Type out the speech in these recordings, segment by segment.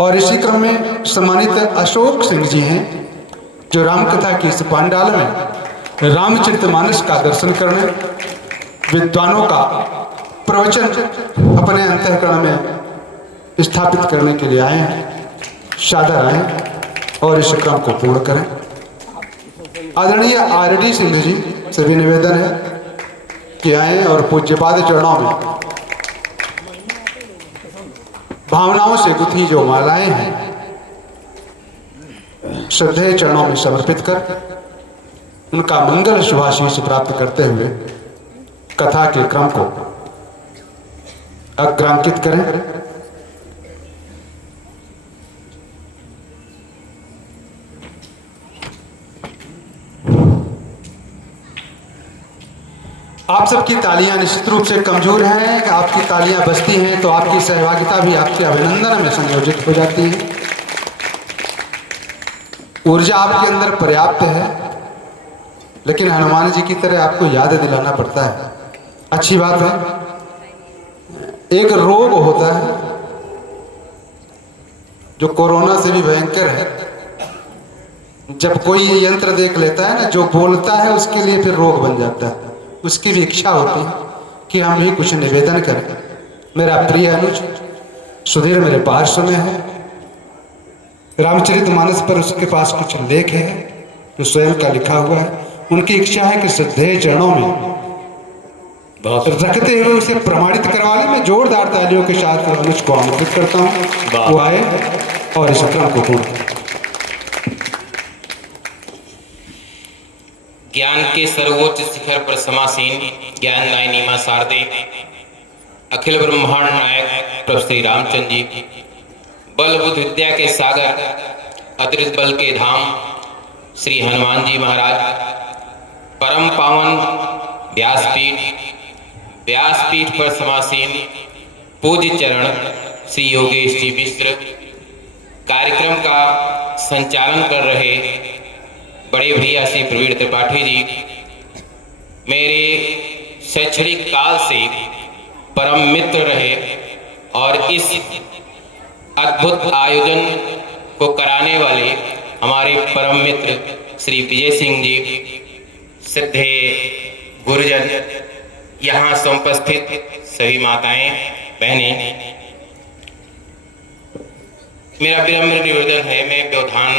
और इसी क्रम में सम्मानित अशोक सिंह जी हैं, जो रामकथा की इस पांडाल में रामचरितमानस का दर्शन करने, विद्वानों का प्रवचन अपने अंतःकरण में स्थापित करने के लिए आए हैं। सादर आए और इस क्रम को पूर्ण करें। आदरणीय आर.डी. सिंह जी से भी निवेदन है कि आए और पूज्यपाद चरणों में भावनाओं से गुथी जो मालाएं हैं श्रद्धेय चरणों में समर्पित कर उनका मंगल शुभाशीष प्राप्त करते हुए कथा के क्रम को अग्रांकित करें। आप सबकी तालियां निश्चित रूप से कमजोर हैं। आपकी तालियां बजती हैं तो आपकी सहभागिता भी आपके अभिनंदन में संयोजित हो जाती है। ऊर्जा आपके अंदर पर्याप्त है, लेकिन हनुमान जी की तरह आपको याद दिलाना पड़ता है। अच्छी बात है। एक रोग होता है जो कोरोना से भी भयंकर है। जब कोई ये यंत्र देख लेता है ना, जो बोलता है उसके लिए फिर रोग बन जाता है। उसकी भी इच्छा होती है कि हम भी कुछ निवेदन करें। मेरा प्रिय अनुज सुधीर मेरे पार्श्व में है। रामचरितमानस पर उसके पास कुछ लेख है जो स्वयं का लिखा हुआ है। उनकी इच्छा है कि श्रद्धेय चरणों में रखते हुए उसे प्रमाणित करवा ले। मैं जोरदार तालियों के साथ अनुज को आमंत्रित करता हूँ, वो आए और इस क्रम को पूर्ण करें। ज्ञान के सर्वोच्च शिखर पर समासीन ज्ञानदायिनी मां शारदे, अखिल ब्रह्मांड नायक प्रभु श्री रामचंद्र जी, बल बुद्ध विद्या के सागर, अतिरिक्त बल के धाम श्री हनुमान जी महाराज, परम पावन व्यासपीठ पर समासीन पूज्य चरण श्री योगेश जी मिश्र, कार्यक्रम का संचालन कर रहे बड़े भैया श्री प्रवीण त्रिपाठी जी, मेरे शैक्षणिक काल से परम मित्र रहे और इस अद्भुत आयोजन को कराने वाले हमारे परम मित्र श्री विजय सिंह जी, श्रद्धेय गुरुजन, यहाँ समुपस्थित सभी माताएं बहनें, मेरा विनम्र निवेदन है, मैं व्यवधान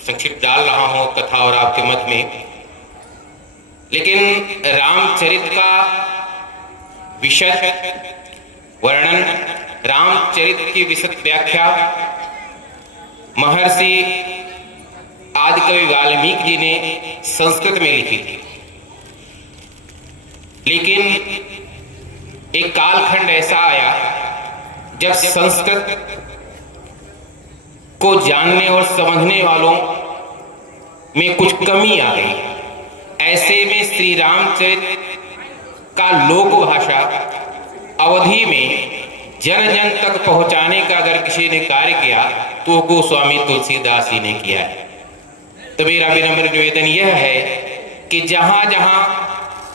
संक्षिप्त डाल रहा हूं कथा और आपके मध्य में, लेकिन रामचरित का विशद वर्णन, रामचरित की विशद व्याख्या महर्षि आदिकवि वाल्मीकि जी ने संस्कृत में लिखी थी। लेकिन एक कालखंड ऐसा आया जब संस्कृत को जानने और समझने वालों में कुछ कमी आ गई। ऐसे में श्री रामचरित का लोक भाषा अवधि में जन जन तक पहुंचाने का अगर किसी ने कार्य किया तो गोस्वामी तुलसीदास जी ने किया है। तो मेरा विनम्र निवेदन यह है कि जहां जहां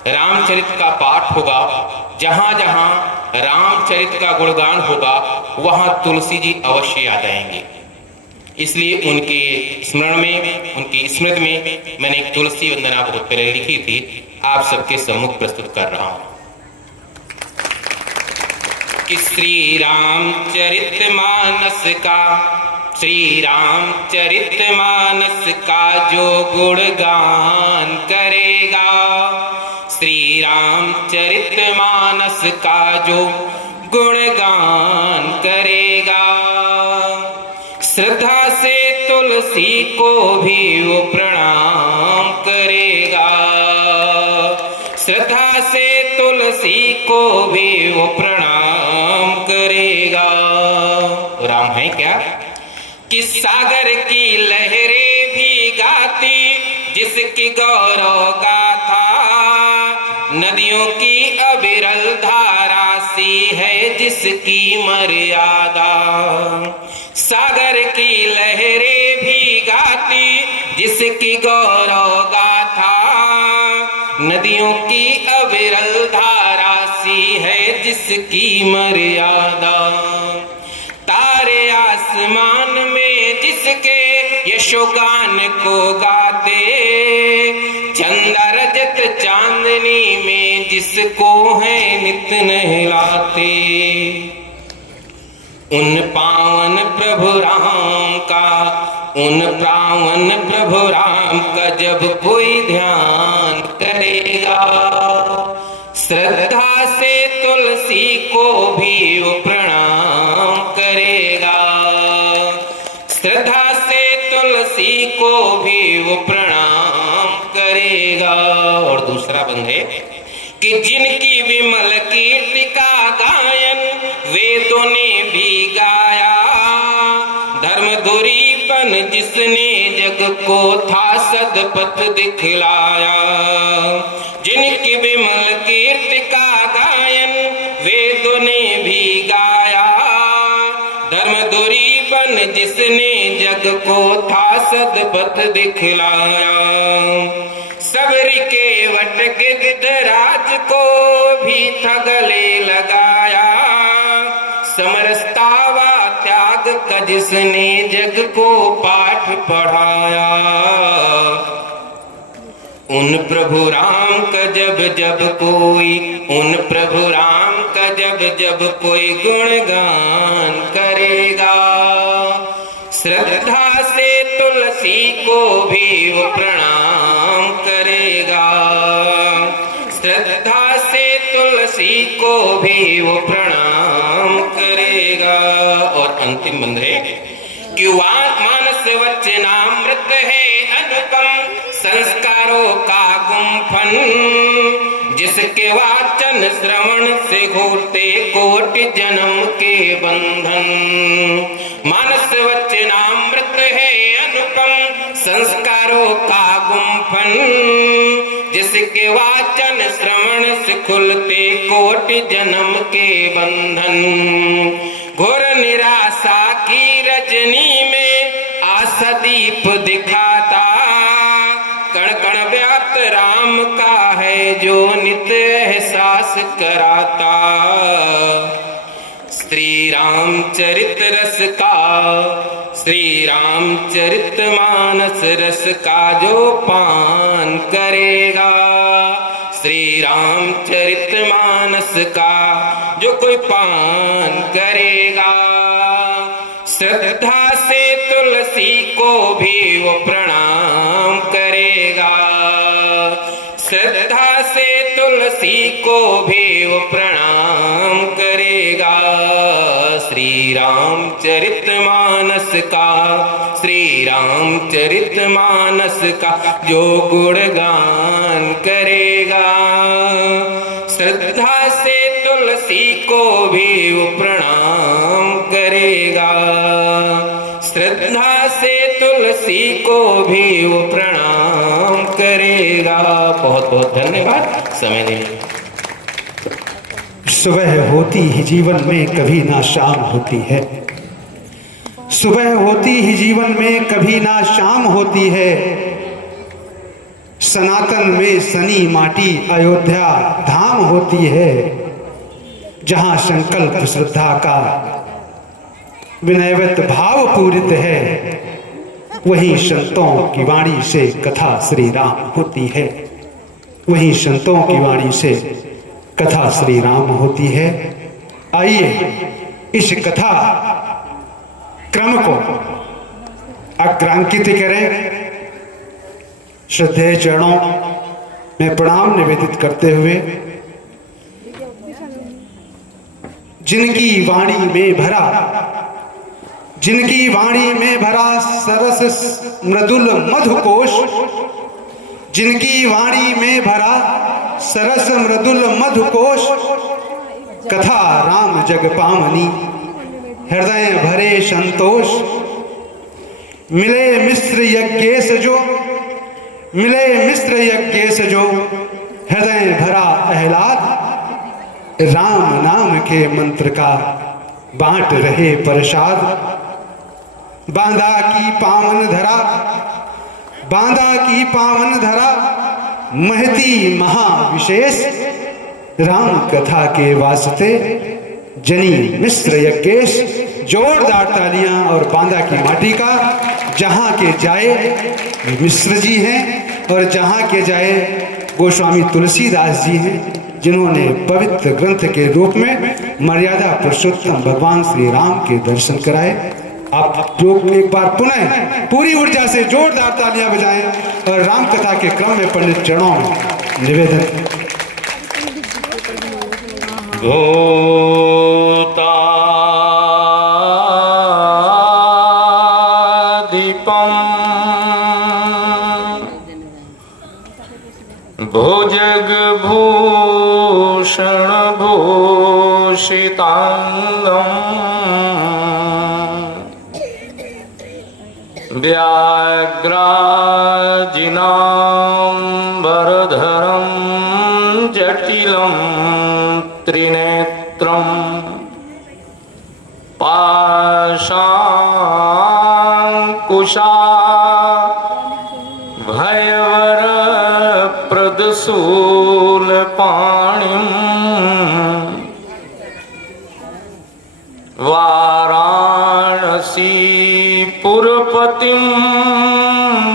रामचरित का पाठ होगा, जहां जहां रामचरित का गुणगान होगा, वहां तुलसी जी अवश्य आ जाएंगे। इसलिए उनके स्मरण में, उनकी स्मृति में मैंने एक तुलसी वंदना बहुत पहले लिखी थी, आप सबके सम्मुख प्रस्तुत कर रहा हूं कि श्री रामचरितमानस का जो गुणगान करेगा, श्री रामचरितमानस का जो गुणगान करेगा, श्रद्धा से तुलसी को भी वो प्रणाम करेगा, श्रद्धा से तुलसी को भी वो प्रणाम करेगा। राम है क्या कि सागर की लहरें भी गाती जिसकी गौरव गाथा, नदियों की अविरल धारा सी है जिसकी मर्यादा, सागर की लहरें भी गाती जिसकी गौरव गाथा, नदियों की अविरल धारा सी है जिसकी मर्यादा, तारे आसमान में जिसके यशोगान को गाते, चंदा रजत चांदनी में जिसको है नित नहलाते। उन पावन प्रभु राम का, उन पावन प्रभु राम का जब कोई ध्यान करेगा, श्रद्धा से तुलसी को भी वो प्रणाम करेगा, श्रद्धा से तुलसी को भी वो प्रणाम करेगा। और दूसरा बंद है कि जिनकी विमल कीर्ति का गायन वेदों ने भी गाया, धर्म दूरीपन जिसने जग को था सदपथ दिखलाया। जिनकी विमल कीर्ति का गायन वेदों ने भी गाया, धर्म दूरीपन जिसने जग को था सदपथ दिखलाया। सबरी के वट गिद्धराज को भी था गले लगाया, समरसता व त्याग का जिसने जग को पाठ पढ़ाया। उन प्रभु राम का जब जब कोई, उन प्रभु राम का जब जब कोई गुणगान करेगा, श्रद्धा से तुलसी को भी वो प्रणाम करेगा, श्रद्धा से तुलसी को भी वो प्रणाम करेगा। और अंतिम बंद है कि मानस वचनामृत है अनुपम संस्कारों का गुम्फन, जिसके वाचन श्रवण से घोटे कोटि जन्म के बंधन। मानस वचनामृत है अनुपम संस्कारों का गुम्फन, जिसके वाचन श्रवण से खुलते कोटि जन्म के बंधन। घोर निराशा की रजनी में आशा दीप दिखाता, कण कण व्याप्त राम का है जो नित्य एहसास कराता। श्री रामचरित रस का, श्री रामचरित मानस रस का जो पान करेगा, श्री रामचरित मानस का जो कोई पान करेगा, श्रद्धा से तुलसी को भी वो प्रणाम करेगा, श्रद्धा से तुलसी को भी वो प्रणाम करेगा। श्री रामचरित मानस का, श्री रामचरित मानस का जो गुणगान करेगा, श्रद्धा से तुलसी को भी वो प्रणाम करेगा, श्रद्धा से तुलसी को भी वो प्रणाम करेगा। बहुत बहुत धन्यवाद समय देने। सुबह होती ही जीवन में कभी ना शाम होती है, सुबह होती ही जीवन में कभी ना शाम होती है। सनातन में सनी माटी अयोध्या धाम होती है, जहां संकल्प श्रद्धा का विनयवत भाव पूरित है, वहीं संतों की वाणी से कथा श्री राम होती है, वहीं संतों की वाणी से कथा श्री राम होती है। आइए इस कथा क्रम को अग्रांकित करें। श्रद्धेय चरणों में प्रणाम निवेदित करते हुए, जिनकी वाणी में भरा, जिनकी वाणी में भरा सरस मृदुल मधुकोश, जिनकी वाणी में भरा सरस मृदुल मधुकोश, कथा राम जग पावनी हृदय भरे संतोष। मिले मिश्र यज्ञेश जो, मिले मिश्र यज्ञेश जो हृदय भरा आह्लाद, राम नाम के मंत्र का बांट रहे प्रसाद। बांधा की पावन धरा, बांधा की पावन धरा महती महाविशेष, राम कथा के वास्ते जनी मिश्र यज्ञेश जोरदार तालियां और बांदा की माटी का। जहां के जाए मिश्र जी हैं और जहां के जाए गोस्वामी तुलसीदास जी हैं, जिन्होंने पवित्र ग्रंथ के रूप में मर्यादा पुरुषोत्तम भगवान श्री राम के दर्शन कराए। आप लोग एक बार पुनः पूरी ऊर्जा से जोरदार तालियां बजाएं और राम कथा के क्रम में पंडित चरणों में निवेदन। भुजग भूषण भूषितांगम व्याघ्राजिनांबरधरं जटिलं त्रिनेत्रं पाशांकुशा भयवर प्रदशूलपाणिं वाराणसीपुरपतिं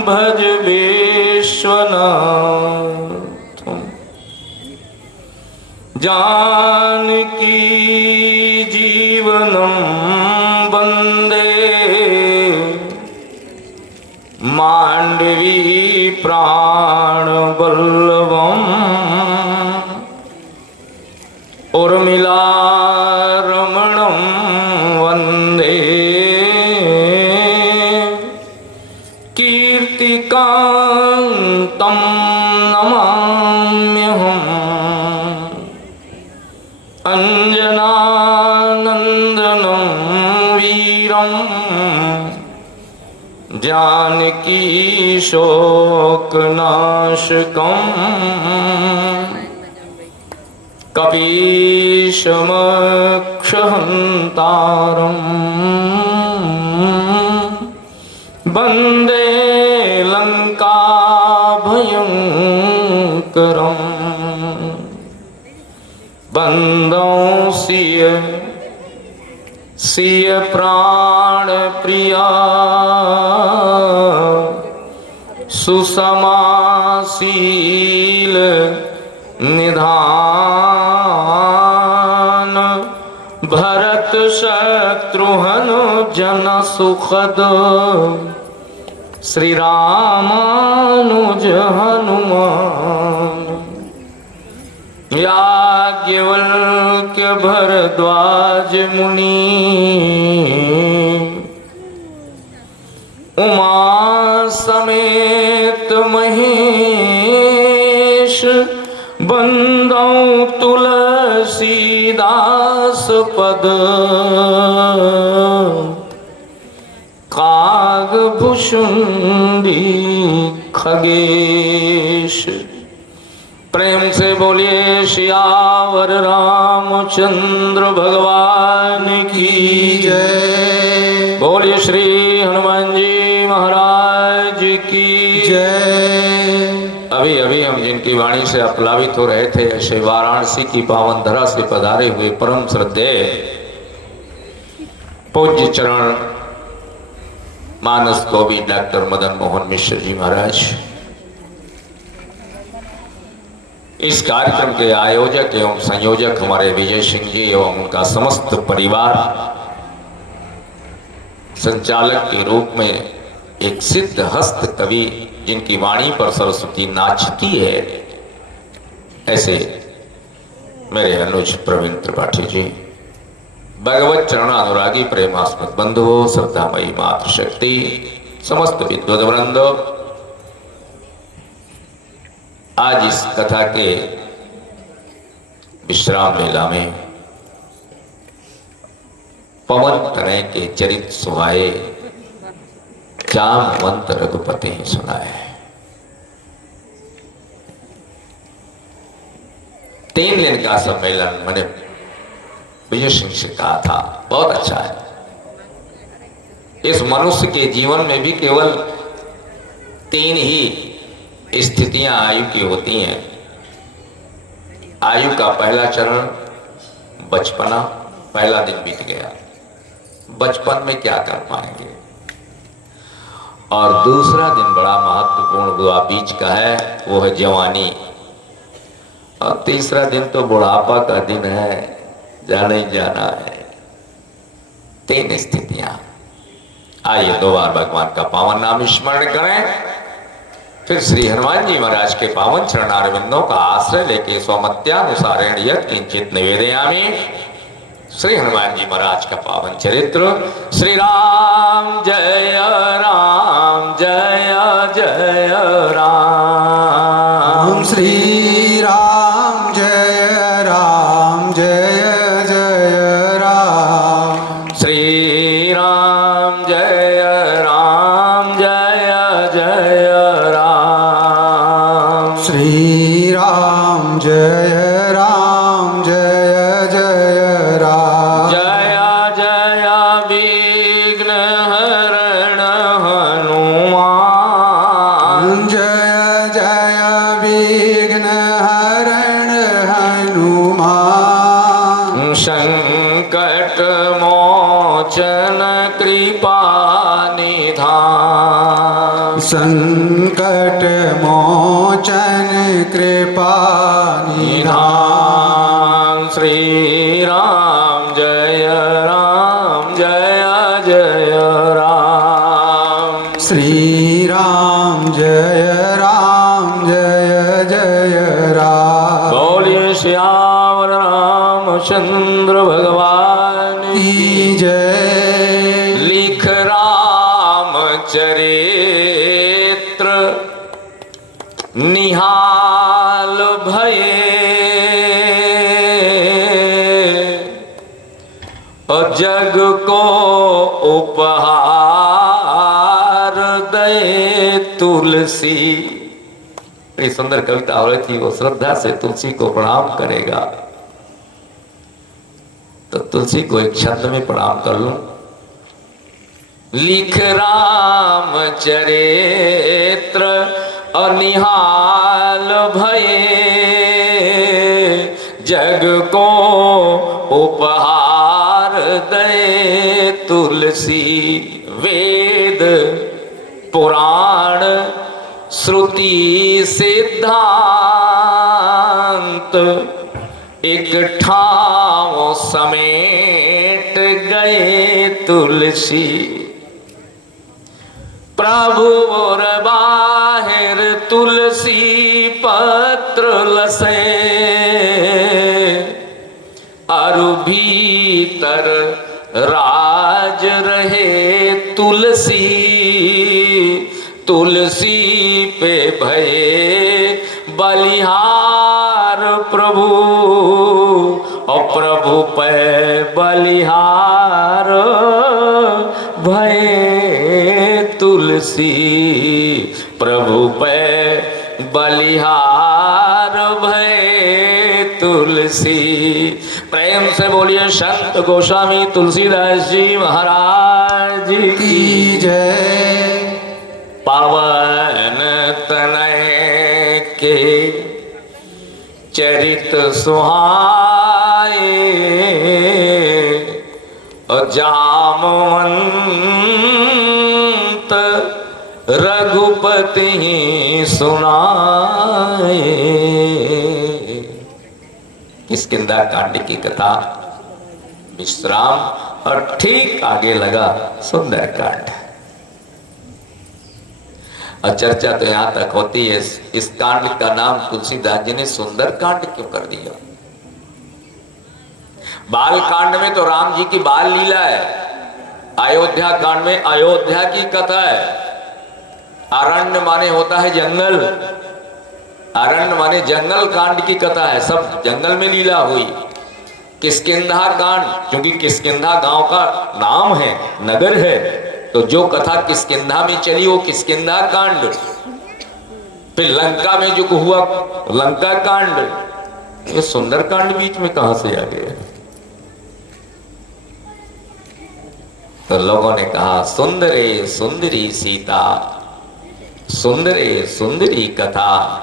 भज विश्वनाथं जानकी जीवनं वन्दे मांडवी प्राणवल्लभम् उर्मिला रमणं वन्दे कीर्तिकान्तं नमाम्यहम् अंजनानन्दनं वीरं जानकी शोकनाशकम् कपीशमक्षहन्तारम् वन्दे लङ्काभयङ्करम् बन्दौ सिय प्राण प्रिया सुसमाशील निधान भरत शत्रुघ्न जन सुखद श्री रामानुज हनुमान याज्ञवल्क्य भरद्वाज मुनि उमा समेत महेश बंदौ तुलसीदास पद कागभूषुंडी खगेश। प्रेम से बोलिए सियावर रामचंद्र भगवान की जय। बोलिए श्री हनुमान जी महाराज की जय। अभी अभी हम जिनकी वाणी से अपलावित हो रहे थे, ऐसे वाराणसी की पावन धरा से पधारे हुए परम श्रद्धेय पूज्य चरण मानस कवि डॉक्टर मदन मोहन मिश्र जी महाराज, इस कार्यक्रम के आयोजक एवं संयोजक हमारे विजय सिंह जी एवं उनका समस्त परिवार, संचालक के रूप में एक सिद्ध हस्त कवि जिनकी वाणी पर सरस्वती नाचती है, ऐसे मेरे अनुज प्रवीण त्रिपाठी जी, भगवत चरण अनुरागी प्रेमास्पद बंधु, श्रद्धामयी मातृशक्ति, समस्त विद्वद वृंद, आज इस कथा के विश्राम मेला में पवन तनय के चरित सुहाए जामवंत रघुपति सुनाए। 3 दिन का सम्मेलन मैंने विजय सिंह से कहा था, बहुत अच्छा है। इस मनुष्य के जीवन में भी केवल 3 ही स्थितियां आयु की होती हैं। आयु का पहला चरण बचपना, पहला दिन बीत गया। बचपन में क्या कर पाएंगे। और दूसरा दिन बड़ा महत्वपूर्ण दुआ बीच का है, वो है जवानी। और तीसरा दिन तो बुढ़ापा का दिन है, जाना ही जाना है। 3 स्थितियां। आइए 2 बार भगवान का पावन नाम स्मरण करें, फिर श्री हनुमान जी महाराज के पावन चरणारविंदों का आश्रय लेके स्वमत्यानुसारेण यत् किंचित निवेदयामि। श्री हनुमान जी महाराज का पावन चरित्र। श्री राम जय राम, जय जय राम। श्री राम जय राम, जय जय राम। श्री राम जय राम, जय जय राम। श्री राम जय राम, जय जय राम। जय जय विघ्न हरण हनुमान। जय जय विघ्न हरण हनुमान। संकट मोचन कृपा निधान। संकट मोचन कृपा निधान। श्री राम जय राम, जय जय राम। श्री राम जय राम, जय जय राम। बोलिए श्याम रामचंद्र भगवान की जय। लिख राम चरित्र निहाल भये, और जग को उपहार दे तुलसी। बड़ी सुंदर कविता हो रही थी। वो श्रद्धा से तुलसी को प्रणाम करेगा, तो तुलसी को एक छंद में प्रणाम कर लूं। लिख राम चरित्र अनिहाल भये, जग को उपहार दे तुलसी। वेद पुराण श्रुति सिद्धांत एक ठाव समेट गए तुलसी। प्रभु और बाहिर तुलसी पत्र लसे, अरु भीतर राज रहे तुलसी। तुलसी पे भये बलिहार प्रभु, और प्रभु पे बलिहार भये तुलसी। प्रभु पे बलिहार भये तुलसी। प्रेम से बोलिए संत गोस्वामी तुलसीदास जी महाराज की जय। पावन तनय के चरित सुहाए, और जामवंत रघुपति सुनाए। किष्किंधा कांड की कथा विश्राम, और ठीक आगे लगा सुंदर कांड। और चर्चा तो यहां तक होती है, इस कांड का नाम तुलसीदास जी ने सुंदर कांड क्यों कर दिया। बाल कांड में तो राम जी की बाल लीला है, अयोध्या कांड में अयोध्या की कथा है। अरण्य माने होता है जंगल, अरण्य माने जंगल कांड की कथा है, सब जंगल में लीला हुई। किष्किंधा कांड, क्योंकि किष्किंधा गांव का नाम है, नगर है, तो जो कथा किष्किंधा में चली वो किष्किंधा कांड। फिर लंका में जो हुआ लंका कांड, ये सुंदर कांड बीच में कहां से आ गया। तो लोगों ने कहा सुंदरे सुंदरी सीता, सुंदरे सुंदरी कथा,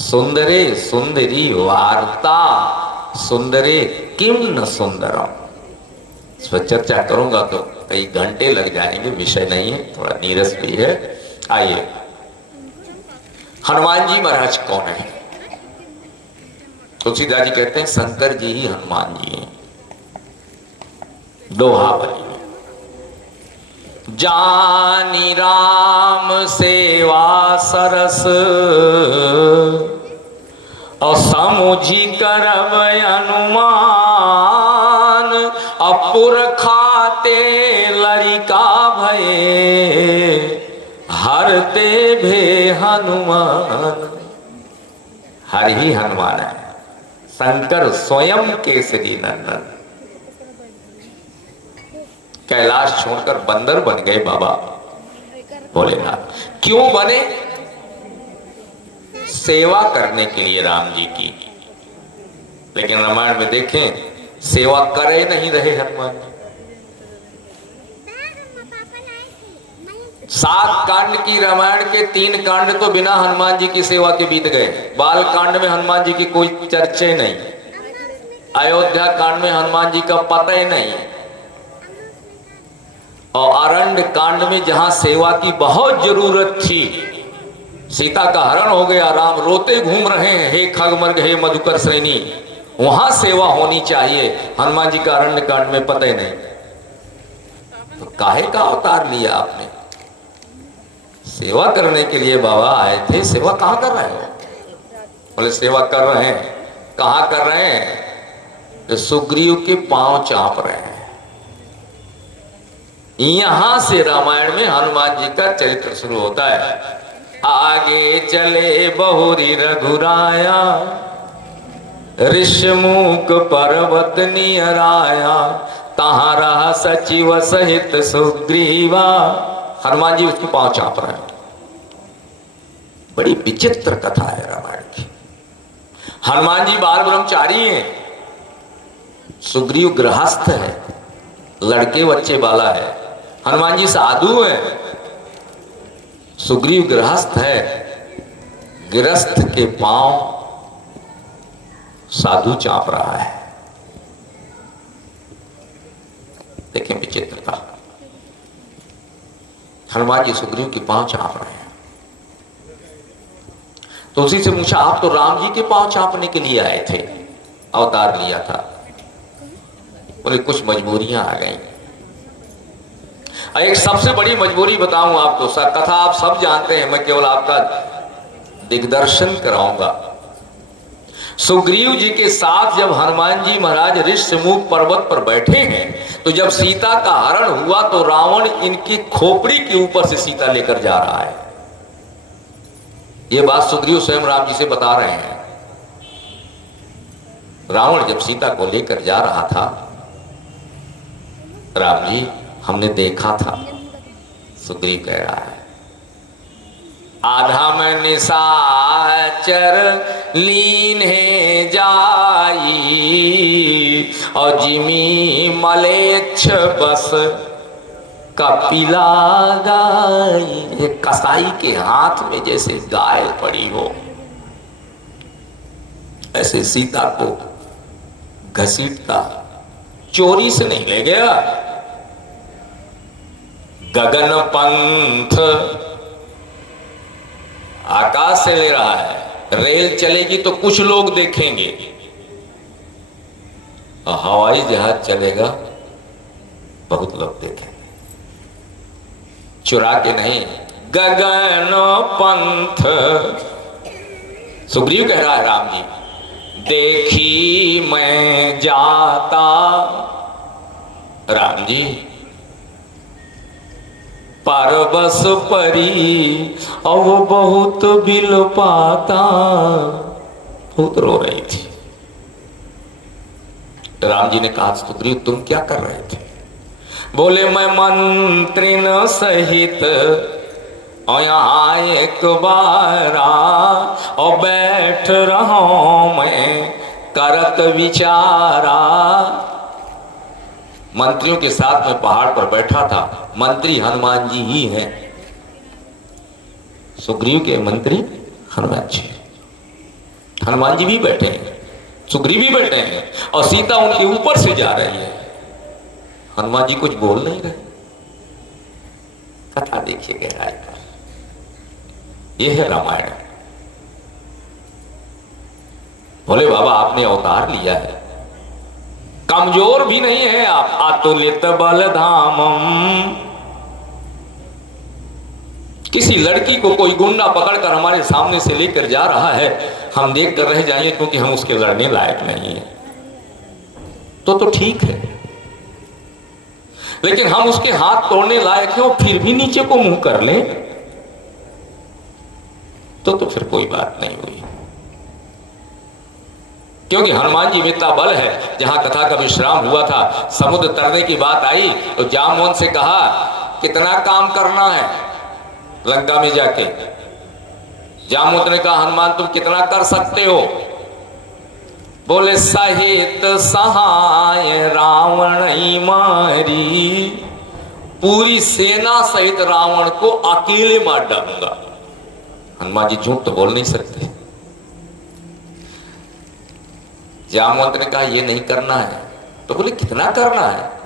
सुंदरे सुंदरी वार्ता, सुंदरे किम न सुंदरम। इस पर चर्चा करूंगा तो कई घंटे लग जाएंगे, विषय नहीं है, थोड़ा नीरस भी है। आइए, हनुमान जी महाराज कौन है? तुलसीदास जी कहते हैं शंकर जी ही हनुमान जी हैं। दोहा बनी, जानी राम सेवा सरस और समुझी करब अनुमान, अपुर खाते लरिका भये हरते भे हनुमान। हर ही हनुमान है, शंकर स्वयं केसरी नंदन। कैलाश छोड़कर बंदर बन गए बाबा भोलेनाथ। क्यों बने? सेवा करने के लिए राम जी की। लेकिन रामायण में देखें, सेवा करे नहीं रहे हनुमान जी। 7 कांड की रामायण के 3 कांड तो बिना हनुमान जी की सेवा के बीत गए। बाल कांड में हनुमान जी की कोई चर्चा नहीं, अयोध्या कांड में हनुमान जी का पता ही नहीं, और अरण्य कांड में जहां सेवा की बहुत जरूरत थी, सीता का हरण हो गया, राम रोते घूम रहे हैं, हे खगमर्ग हे मधुकर श्रेणी, वहां सेवा होनी चाहिए, हनुमान जी का अरण्य कांड में पता ही नहीं। तो काहे का अवतार लिया आपने? सेवा करने के लिए बाबा आए थे। सेवा कहां कर रहे हो? बोले सेवा कर रहे हैं। कहां कर रहे हैं? तो सुग्रीव के पांव चाप रहे हैं। यहां से रामायण में हनुमान जी का चरित्र शुरू होता है। आगे चले बहुरी रघुराया, ऋषमुख पर्वत नियराया, तहां रहा सचिव सहित सुग्रीवा। हनुमान जी उसको पांव चाप रहे हैं। बड़ी विचित्र कथा है रामायण की। हनुमान जी बाल ब्रह्मचारी हैं, सुग्रीव गृहस्थ है, लड़के बच्चे वाला है। हनुमान जी साधु है, सुग्रीव गृहस्थ है। गृहस्थ के पांव साधु चाप रहा है। देखें विचित्रता। हनुमान जी सुग्रीव के पांव चाप रहे हैं। तो उसी से पूछा, आप तो राम जी के पांव चापने के लिए आए थे, अवतार लिया था। बोले कुछ मजबूरियां आ गई। एक सबसे बड़ी मजबूरी बताऊं आपको, कथा आप सब जानते हैं, मैं केवल आपका दिग्दर्शन कराऊंगा। सुग्रीव जी के साथ जब हनुमान जी महाराज ऋषमुख पर्वत पर बैठे हैं, तो जब सीता का हरण हुआ तो रावण इनकी खोपड़ी के ऊपर से सीता लेकर जा रहा है। यह बात सुग्रीव स्वयं राम जी से बता रहे हैं। रावण जब सीता को लेकर जा रहा था, राम जी हमने देखा था, सुग्रीव कह रहा है, आधा में निशाचर लीन है जाई, और जिमी मलेच्छ बस कपिला गाई। एक कसाई के हाथ में जैसे गाय पड़ी हो, ऐसे सीता को घसीटता, चोरी से नहीं ले गया, गगन पंथ आकाश से ले रहा है। रेल चलेगी तो कुछ लोग देखेंगे, और हवाई जहाज चलेगा बहुत लोग देखेंगे। चुरा के नहीं, गगन पंथ। सुग्रीव कह रहा है राम जी, देखी मैं जाता। राम जी परबस परी, और वो बहुत बिल पाता, बहुत रो रही थी। राम जी ने कहा, सुग्रीव तुम क्या कर रहे थे? बोले मैं मंत्रिन सहित और यहाँ एक बारा, और बैठ रहा मैं करत विचारा। मंत्रियों के साथ में पहाड़ पर बैठा था। मंत्री हनुमान जी ही हैं। सुग्रीव के मंत्री हनुमान जी। हनुमान जी भी बैठे हैं, सुग्रीव भी बैठे हैं, और सीता उनके ऊपर से जा रही है। हनुमान जी कुछ बोल नहीं रहे। कथा देखिए गहराई पर, यह है रामायण। बोले बाबा आपने अवतार लिया है, कमजोर भी नहीं है आप। अतुलित बल धामम। किसी लड़की को कोई गुंडा पकड़कर हमारे सामने से लेकर जा रहा है, हम देख कर रह जाएंगे क्योंकि हम उसके लड़ने लायक नहीं है, तो ठीक है। लेकिन हम उसके हाथ तोड़ने लायक हैं और फिर भी नीचे को मुंह कर लें, तो फिर कोई बात नहीं हुई। क्योंकि हनुमान जी में इतना बल है। जहां कथा का विश्राम हुआ था, समुद्र तरने की बात आई तो जामवंत से कहा कितना काम करना है लंका में जाके। जामवंत ने कहा हनुमान तुम कितना कर सकते हो? बोले सहित सहाय रावण मारी, पूरी सेना सहित रावण को अकेले मार डालूंगा। हनुमान जी झूठ तो बोल नहीं सकते। जामवंत ने कहा ये नहीं करना है। तो बोले कितना करना है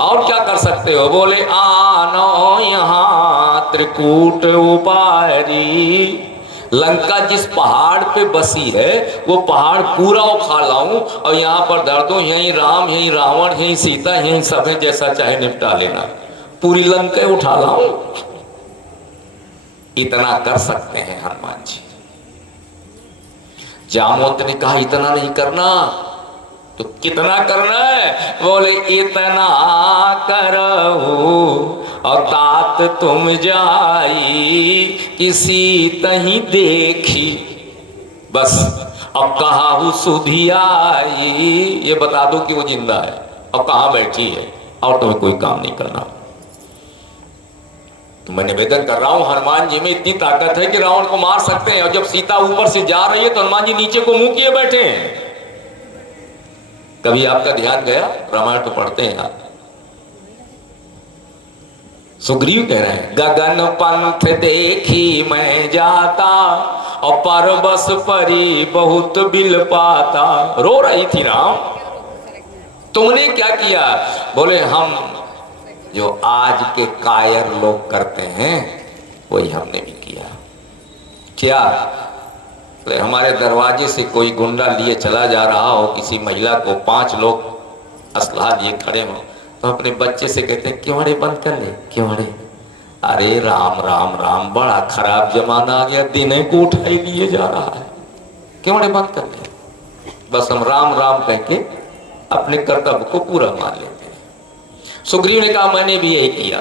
और क्या कर सकते हो? बोले आनो यहां त्रिकूट उपारी, लंका जिस पहाड़ पे बसी है वो पहाड़ पूरा उखा लाऊं और यहां पर दर्द दो, यहीं राम यहीं रावण यहीं सीता यहीं सब है, जैसा चाहे निपटा लेना, पूरी लंका उठा लाऊं। इतना कर सकते हैं हनुमान जी। जामवंत ने कहा इतना नहीं करना। तो कितना करना है? बोले इतना करो और तात तुम जाई, किसी तही देखी, बस अब कहा सुधी आई, ये बता दो कि वो जिंदा है और कहां बैठी है, और तुम्हें कोई काम नहीं करना। तो मैं निवेदन कर रहा हूं हनुमान जी में इतनी ताकत है कि रावण को मार सकते हैं। और जब सीता ऊपर से जा रही है तो हनुमान जी नीचे को मुंह किए बैठे हैं। कभी आपका ध्यान गया? रामायण तो पढ़ते हैं आप। सुग्रीव कह रहे हैं गगन पंथ देखी मैं जाता और परबस परी बहुत बिल पाता। रो रही थी राम, तुमने क्या किया? बोले हम जो आज के कायर लोग करते हैं वही हमने भी किया। क्या? तो हमारे दरवाजे से कोई गुंडा लिए चला जा रहा हो, किसी महिला को 5 लोग असलहा लिए खड़े हो, तो अपने बच्चे से कहते हैं क्यों रे बंद कर ले, क्यों रे? अरे राम राम राम, बड़ा खराब जमाना आ गया, दिन को उठाई लिए जा रहा है, क्यों रे बंद कर ले। बस हम राम राम कह के अपने कर्तव्य को पूरा मान लेते हैं। सुग्रीव ने कहा मैंने भी यही किया।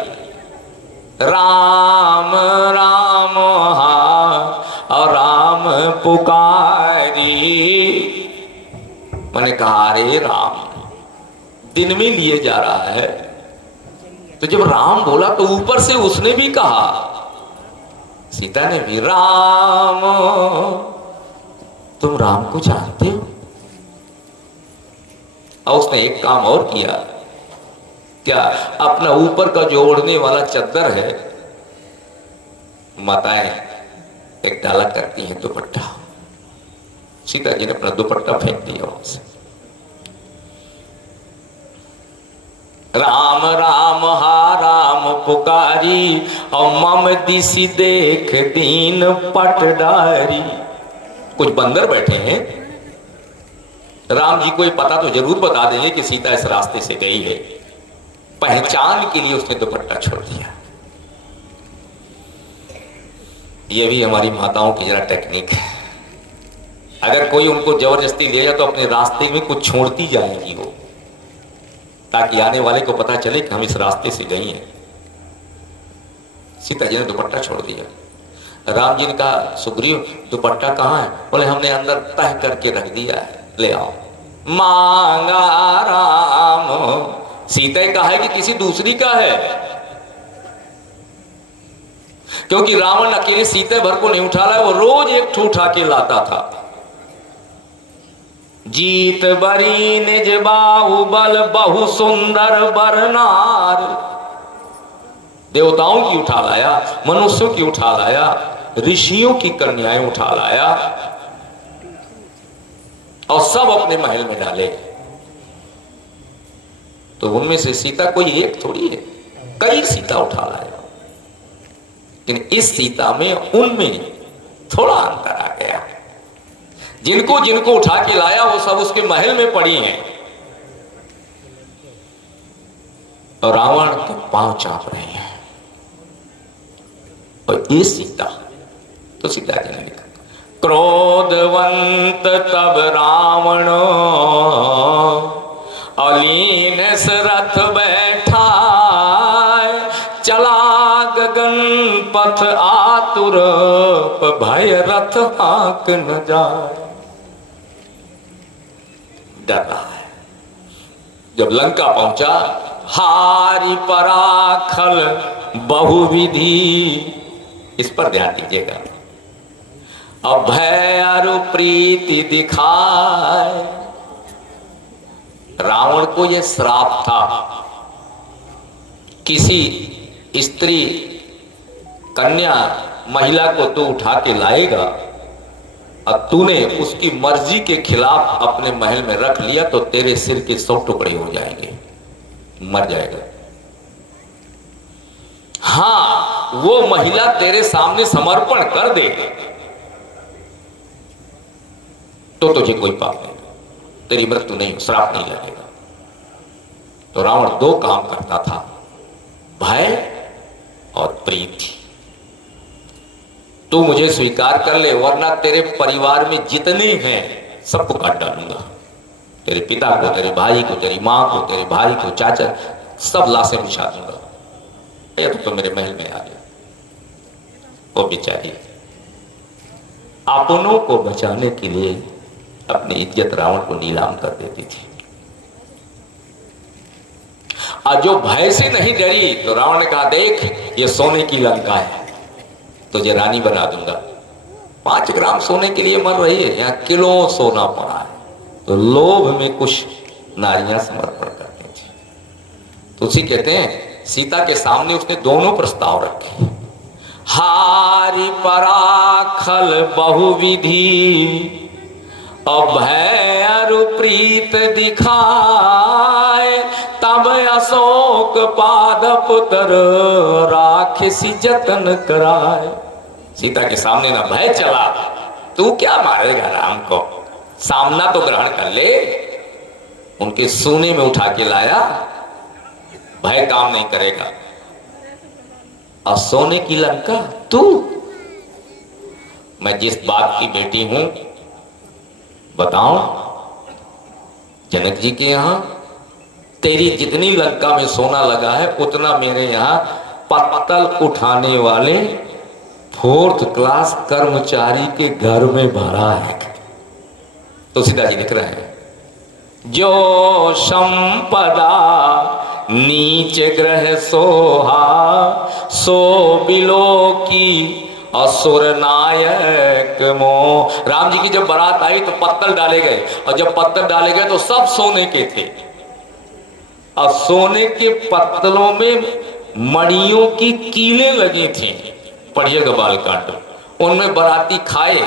राम राम और राम पुकारी। मैंने कहा अरे राम, दिन में लिए जा रहा है। तो जब राम बोला तो ऊपर से उसने भी कहा, सीता ने भी, राम तुम राम को जानते हो? और उसने एक काम और किया। क्या? अपना ऊपर का जो ओढ़ने वाला चद्दर है, माताएं एक डाला करती हैं दुपट्टा, सीता जी ने अपना दुपट्टा फेंक दिया उनसे। राम राम हा राम पुकारी और मम दिसी देख दीन पटडारी। कुछ बंदर बैठे हैं, राम जी को ये पता तो जरूर बता देंगे कि सीता इस रास्ते से गई है। पहचान के लिए उसने दुपट्टा छोड़ दिया। ये भी हमारी माताओं की जरा टेक्निक है। अगर कोई उनको जबरदस्ती ले जाए तो अपने रास्ते में कुछ छोड़ती जाएंगी वो, ताकि आने वाले को पता चले कि हम इस रास्ते से गई हैं। सीता जी ने दुपट्टा छोड़ दिया। राम जी ने कहा सुग्रीव दुपट्टा कहाँ है? बोले हमने अंदर तह करके रख दिया है, ले आओ। मांगा राम, सीता का है कि किसी दूसरी का है? क्योंकि रावण अकेले सीता भर को नहीं उठा रहा है, वो रोज एक ठो उठा के लाता था। जीत बरी निज बाहुबल बहु सुंदर बरनार। देवताओं की उठा लाया, मनुष्यों की उठा लाया, ऋषियों की कन्याएं उठा लाया और सब अपने महल में डाले। तो उनमें से सीता कोई एक थोड़ी है, कई सीता उठा लाया। लेकिन इस सीता में उनमें थोड़ा अंतर आ गया। जिनको जिनको उठा के लाया वो सब उसके महल में पड़ी हैं और रावण के पांव चाप रहे हैं। और ये सीता, तो सीता जी ने लिखा, क्रोधवंत तब रावण अलीन रथ बैठा, चला गगन पथ आतुर, भय रथ हाँक न जाए। डर रहा है। जब लंका पहुंचा, हारी पराखल बहुविधि, इस पर ध्यान दीजिएगा, अभय अरु प्रीति दिखाए। रावण को यह श्राप था, किसी स्त्री कन्या महिला को तू उठा के लाएगा और तूने उसकी मर्जी के खिलाफ अपने महल में रख लिया तो तेरे सिर के 100 टुकड़े हो जाएंगे, मर जाएगा। हाँ, वो महिला तेरे सामने समर्पण कर दे तो तुझे कोई पाप नहीं, तेरी मृत्यु नहीं, श्राप नहीं लगेगा। तो रावण 2 काम करता था, भय और प्रीति। तू मुझे स्वीकार कर ले वरना तेरे परिवार में जितने हैं सबको काट डालूंगा, तेरे पिता को, तेरे भाई को, तेरी मां को, तेरे भाई को, चाचा, सब लाशें बिछा दूंगा। ये तो मेरे महल में आ गया। वो बेचारी अपनों को बचाने के लिए अपनी इज्जत रावण को नीलाम कर देती थी। और जो भय से नहीं डरी तो रावण ने कहा, देख ये सोने की लंका है, तुझे रानी बना दूंगा। 5 ग्राम सोने के लिए मर रही है, यहाँ किलो सोना पड़ा है। तो लोभ में कुछ नारियां समर्पण करती थी। तो उसी कहते हैं सीता के सामने उसने दोनों प्रस्ताव रखे, हारी पराखल बहुविधि, अभय अरु प्रीत दिखाए, तब अशोक पाद पुत्र राखसी जतन कराए। सीता के सामने ना भय चला, तू क्या मारेगा राम को, सामना तो ग्रहण कर ले। उनके सोने में उठा के लाया, भय काम नहीं करेगा। और सोने की लंका तू, मैं जिस बाप की बेटी हूं, बताओ जनक जी के यहां तेरी जितनी लंका में सोना लगा है उतना मेरे यहां पत्तल उठाने वाले 4th क्लास कर्मचारी के घर में भरा है। तो सीता जी लिख रहे हैं, जो संपदा नीच ग्रह सोहा, सो बिलो की असुर नायक मोह। राम जी की जब बारात आई तो पत्तल डाले गए, और जब पत्तल डाले गए तो सब सोने के थे। और सोने के पत्तलों में मणियों की कीलें लगी थी, पढ़िएगा बालकांड। उनमें बाराती खाए,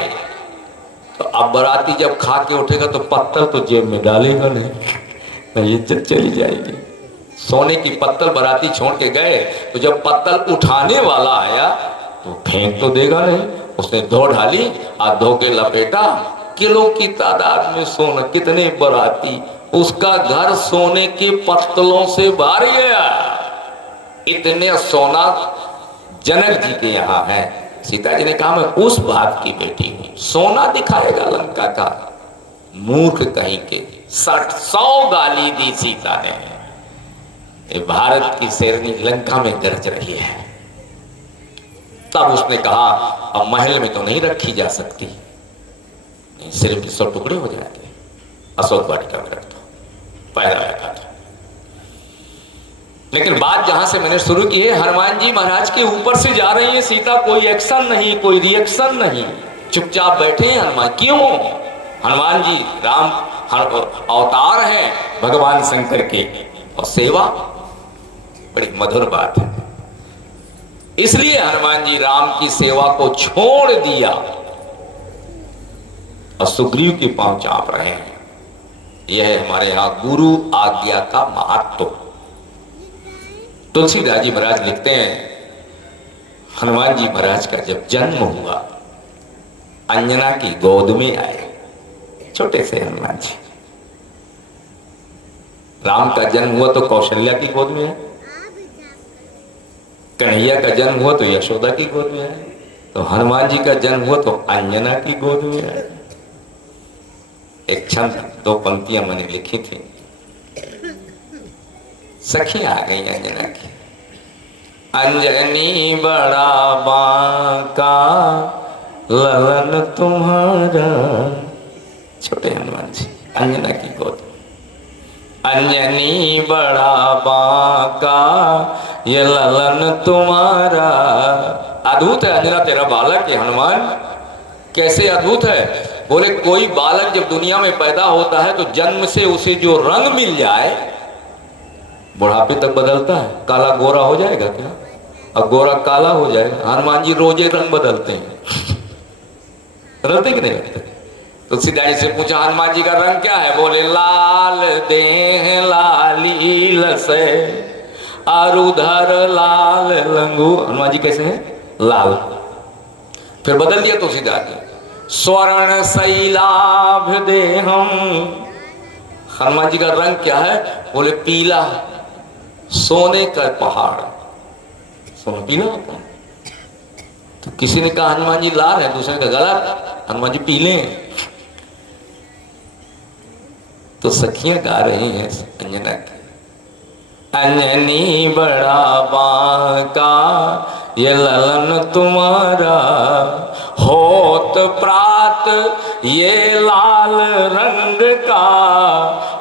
तो अब बाराती जब खा के उठेगा तो पत्तल तो जेब में डालेगा नहीं, इज्जत चली जाएगी। सोने की पत्तल बाराती छोड़ के गए, तो जब पत्तल उठाने वाला आया तो फेंक तो देगा नहीं, उसने धो डाली और धो के लपेटा। किलो की तादाद में सोना, कितने बाराती, उसका घर सोने के पत्तलों से भर गया। इतने सोना जनक जी के यहाँ है। सीता जी ने कहा, मैं उस बाप की बेटी हूं, सोना दिखाएगा लंका का। मूर्ख कहीं के 100 गाली दी सीता ने। ये भारत की शेरनी लंका में गरज रही है। तब उसने कहा, अब महल में तो नहीं रखी जा सकती, सिर्फ 100 टुकड़े हो जाएंगे, अशोक वाटिका में रख दो, पहला रखा था। लेकिन बात जहां से मैंने शुरू की है, हनुमान जी महाराज के ऊपर से जा रही है सीता, कोई एक्शन नहीं, कोई रिएक्शन नहीं, चुपचाप बैठे हैं हनुमान। क्यों? हनुमान जी राम अवतार हैं भगवान शंकर के, और सेवा बड़ी मधुर बात है। इसलिए हनुमान जी राम की सेवा को छोड़ दिया और सुग्रीव के पांव चाप रहे हैं। यह है हमारे यहाँ गुरु आज्ञा का महत्व। तुलसीदास जी महाराज लिखते हैं, हनुमान जी महाराज का जब जन्म हुआ, अंजना की गोद में आए, छोटे से हनुमान जी। राम का जन्म हुआ तो कौशल्या की गोद में है, कन्हैया का जन्म हुआ तो यशोदा की गोद में है, तो हनुमान जी का जन्म हुआ तो अंजना की गोद में है। एक छंद, 2 पंक्तियां मैंने लिखी थी। सखी आ गई अंजना की। अंजनी बड़ा बांका ललन तुम्हारा, छोटे हनुमान जी अंजना की गोद। अंजनी बड़ा बांका ये ललन तुम्हारा। अद्भुत है अंजना तेरा बालक, ये हनुमान कैसे अद्भुत है। बोले कोई बालक जब दुनिया में पैदा होता है तो जन्म से उसे जो रंग मिल जाए बुढ़ापे तक बदलता है। काला गोरा हो जाएगा क्या? अब गोरा काला हो जाएगा। हनुमान जी रोजे रंग बदलते हैं, बदलते कि नहीं बदलते? तुलसीदास से पूछा हनुमान जी का रंग क्या है? बोले लाल देह लाली लसे आरुधर लाल लंगू। हनुमान जी कैसे हैं? लाल। फिर बदल दिया तुलसीदास ने, स्वर्ण शैलाभ देहम। हनुमान जी का रंग क्या है? बोले पीला, सोने का पहाड़। सोना पीला होता है। तो किसी ने कहा हनुमान जी लाल है, दूसरे ने कहा गलत, हनुमान जी पीले हैं। तो सखियां गा रही हैं अंजना की, अंजनी बड़ा बांका ये ललन तुम्हारा, होत प्रात ये लाल रंग का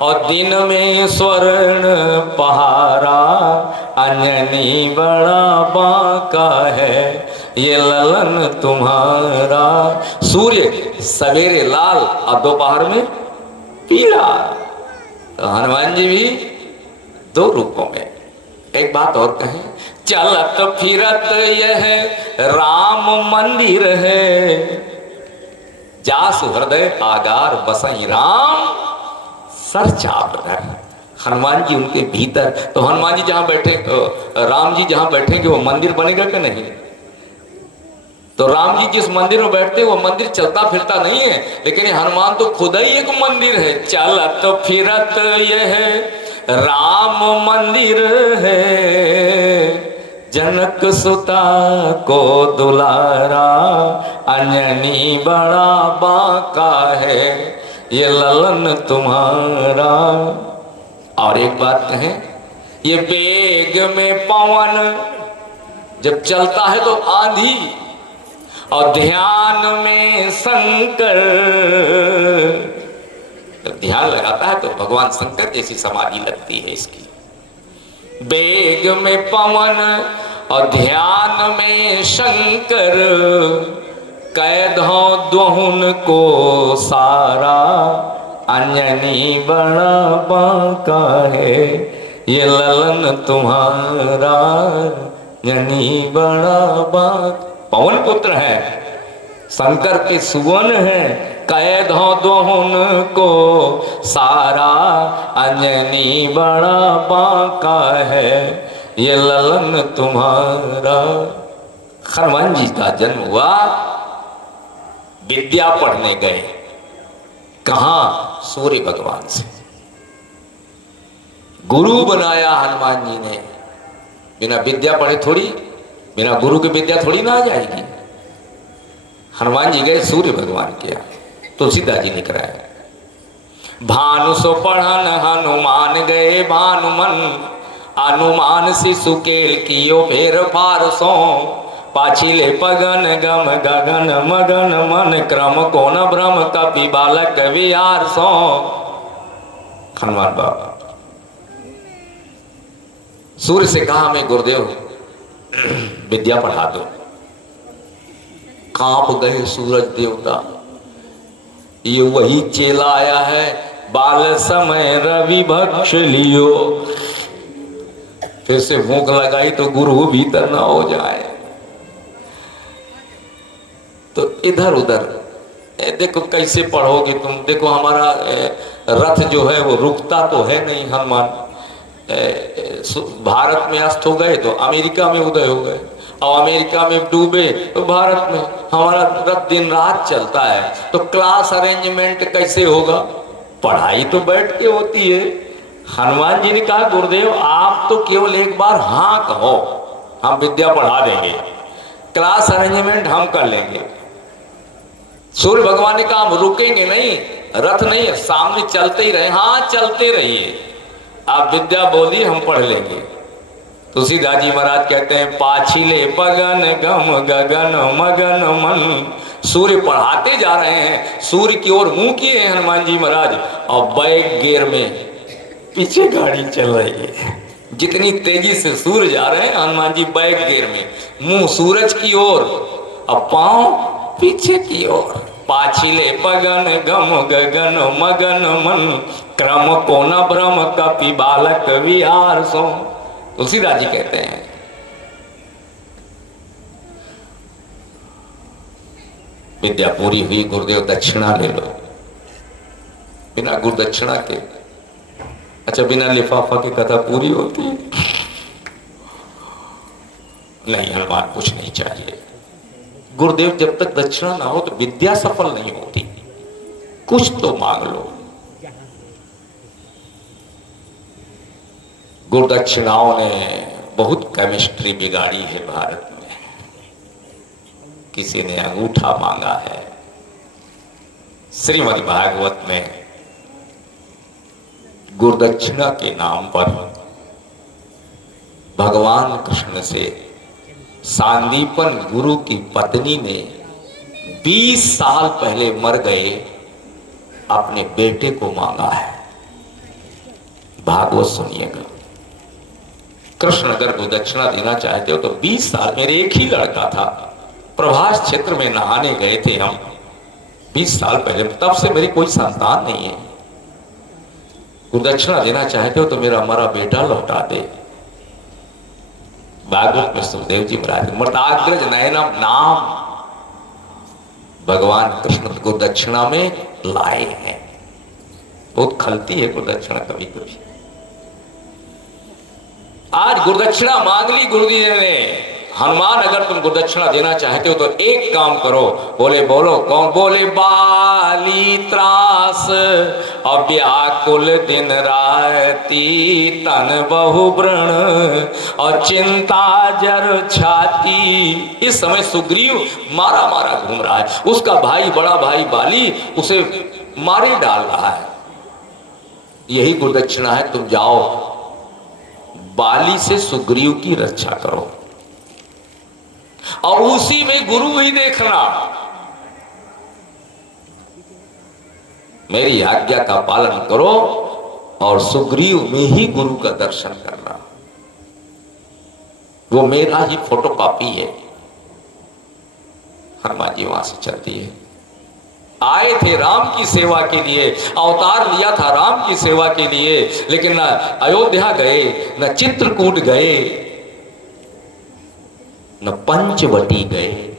और दिन में स्वर्ण पहारा। अंजनी बड़ा बांका है ये ललन तुम्हारा। सूर्य सवेरे लाल और दोपहर में पीला। तो हनुमान जी भी 2 रूपों में। एक बात और कहें, चलत फिरत यह राम मंदिर है, जासु हृदय आगार बसई राम सर चाप धर। हनुमान जी उनके भीतर। तो हनुमान जी जहां बैठे, राम जी जहां बैठेंगे वो मंदिर बनेगा कि नहीं? तो राम जी जिस मंदिर में बैठते हैं वो मंदिर चलता फिरता नहीं है, लेकिन हनुमान तो खुद ही एक मंदिर है। चलत फिरत यह राम मंदिर है, जनक सुता को दुलारा। अंजनी बड़ा बांका है ये ललन तुम्हारा। और एक बात कहें, ये बेग में पवन जब चलता है तो आंधी, और ध्यान में शंकर। जब ध्यान लगाता है तो भगवान शंकर जैसी समाधि लगती है इसकी। बेग में पवन और ध्यान में शंकर, कैद हो द्वहुन को सारा। अंजनी बड़ा बांका है ये ललन तुम्हारा। अंजनी बड़ा बांका, पवन पुत्र है, शंकर के सुवन है, कैद हो द्वहुन को सारा। अंजनी बड़ा बांका है ये ललन तुम्हारा। हनुमान जी का जन्म हुआ, विद्या पढ़ने गए। कहां? सूर्य भगवान से गुरु बनाया हनुमान जी ने। बिना विद्या पढ़े थोड़ी, बिना गुरु की विद्या थोड़ी ना आ जाएगी। हनुमान जी गए सूर्य भगवान के यहाँ। तुलसीदास जी लिख रहा है, भानु सो पढ़न हनुमान गए भानुमन, अनुमान शिशु केल कियो फेर फारसो। पाछिले पगन गम गगन मगन मन, क्रम कोन भ्रम कपि बालक विहार सो। हनुमान बाबा सूर्य से कहा, मैं गुरुदेव विद्या पढ़ा दो। कांप गए सूरज देवता, ये वही चेला आया है, बाल समय रवि भक्ष लियो। फिर से भूख लगाई तो गुरु भीतर ना हो जाए। तो इधर उधर देखो कैसे पढ़ोगे तुम। देखो हमारा रथ जो है वो रुकता तो है नहीं। हनुमान भारत में अस्त हो गए तो अमेरिका में उदय हो गए, और अमेरिका में डूबे तो भारत में। हमारा रथ दिन रात चलता है, तो क्लास अरेंजमेंट कैसे होगा? पढ़ाई तो बैठ के होती है। हनुमान जी ने कहा गुरुदेव आप तो केवल एक बार हाँ कहो, हम विद्या पढ़ा देंगे, क्लास अरेंजमेंट हम कर लेंगे। सूर्य भगवान ने कहा हम रुकेंगे नहीं, रथ नहीं है, सामने चलते ही रहे। हाँ चलते रहिए, आप विद्या बोलिए हम पढ़ लेंगे। तुलसीदास जी महाराज कहते हैं पाछिले पगन गम गगन मगन मन। सूर्य पढ़ाते जा रहे हैं, सूर्य की ओर मुंह किए हैं हनुमान जी महाराज, और बैक गियर में पीछे गाड़ी चल रही है। जितनी तेजी से सूर्य जा रहे हैं हनुमान जी बैक गियर में, मुंह सूरज की ओर और पांव पीछे की ओर। पाछिले पगन गम गगन मगन मन, क्रम को न भ्रम कपि बालक विहार सो। तुलसीदास जी कहते हैं विद्या पूरी हुई, गुरुदेव दक्षिणा ले लो। बिना गुरु दक्षिणा के, अच्छा बिना लिफाफा की कथा पूरी होती है? नहीं, हनुमान कुछ नहीं चाहिए। गुरुदेव जब तक दक्षिणा ना हो तो विद्या सफल नहीं होती, कुछ तो मांग लो। गुरु दक्षिणाओं ने बहुत केमिस्ट्री बिगाड़ी है भारत में। किसी ने अंगूठा मांगा है। श्रीमद् भागवत में गुरुदक्षिणा के नाम पर भगवान कृष्ण से सांदीपन गुरु की पत्नी ने 20 साल पहले मर गए अपने बेटे को मांगा है। भागवत सुनिएगा। कृष्ण अगर गुरुदक्षिणा देना चाहते हो तो 20 साल, मेरे एक ही लड़का था, प्रभास क्षेत्र में नहाने गए थे हम 20 साल पहले, तब से मेरी कोई संतान नहीं है। गुरुदक्षिणा देना चाहते हो तो मेरा मरा बेटा लौटा दे। भागवत में सुखदेव जी महाराज मृताग्रज नयनम नाम भगवान कृष्ण गुरुदक्षिणा में लाए हैं। बहुत खलती है गुरुदक्षिणा कभी कभी। आज गुरुदक्षिणा मांग ली गुरुजी ने। हनुमान अगर तुम गुरुदक्षिणा देना चाहते हो तो एक काम करो। बोले बोलो कौन? बोले बाली त्रास अव्याकुल दिन राती, तन बहु व्रण और चिंता जर छाती। इस समय सुग्रीव मारा मारा घूम रहा है। उसका भाई, बड़ा भाई बाली उसे मारे डाल रहा है। यही गुरुदक्षिणा है। तुम जाओ बाली से सुग्रीव की रक्षा करो, और उसी में गुरु ही देखना। मेरी आज्ञा का पालन करो और सुग्रीव में ही गुरु का दर्शन करना। वो मेरा ही फोटोकॉपी है। हनुमान जी वहां से चलती है। आए थे राम की सेवा के लिए, अवतार लिया था राम की सेवा के लिए, लेकिन न अयोध्या गए, न चित्रकूट गए, न पंचवटी गए।